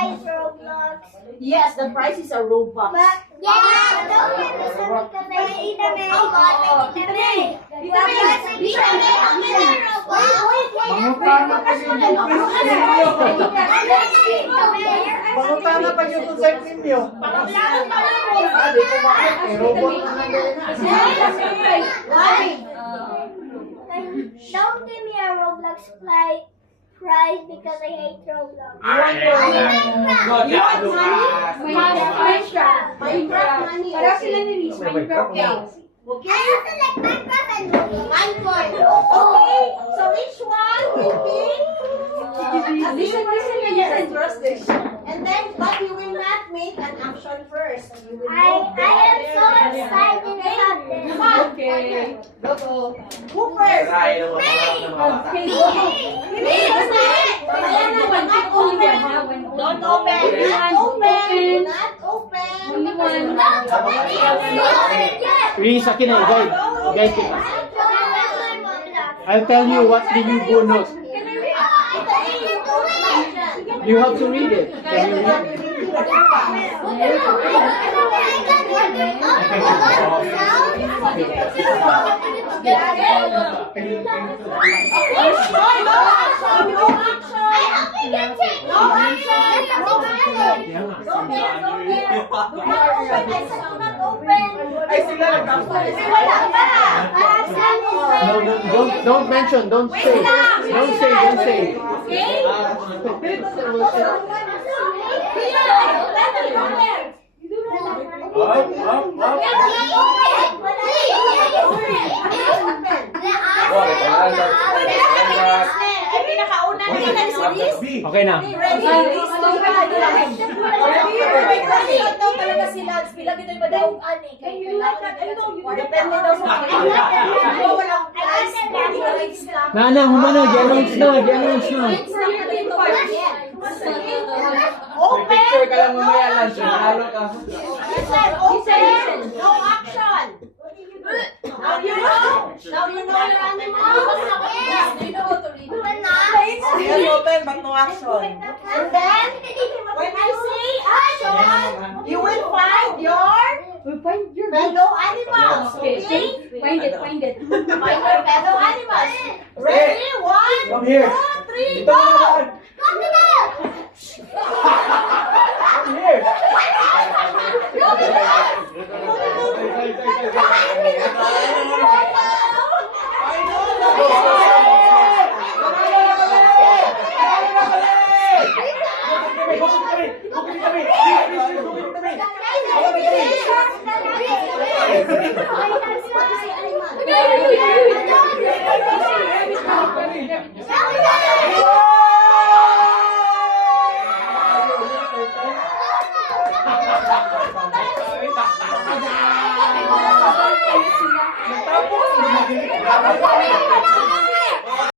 prize Roblox. Yes, the price is a Robux. But yeah, don't get this one because I hate them a lot. Pangutana pa yung concert ninyo. Di ko bakit. Robot na nangyayari. Why? Don't give me a Roblox prize because I hate Roblox. Minecraft money. Para sila ni Rich, Minecraft daw. I also like Minecraft and Minecraft. Okay, so which one will be? Listen, And then, but you will not make an action first. You will I am so excited about this. Come on. Okay. Go. Who first? Okay, go. Don't open. Not open. Not open. Only one. Please, akin na, guys. Guys, I'll tell you what the new bonus. You have to read it. Can you read it? No, don't mention. Don't say. Don't say. Okay na. Nana, humano, i-announce na. Picture ka lang mamaya lang. Sinalo ka. Open. No action. Now you know your animals. Open, but no action. And then, when I say action, you will find your fellow animals. Okay? Find it. Find your fellow animals. Ready? Come 1, here. 2, 3, Ito go! na. Come here. Tapos,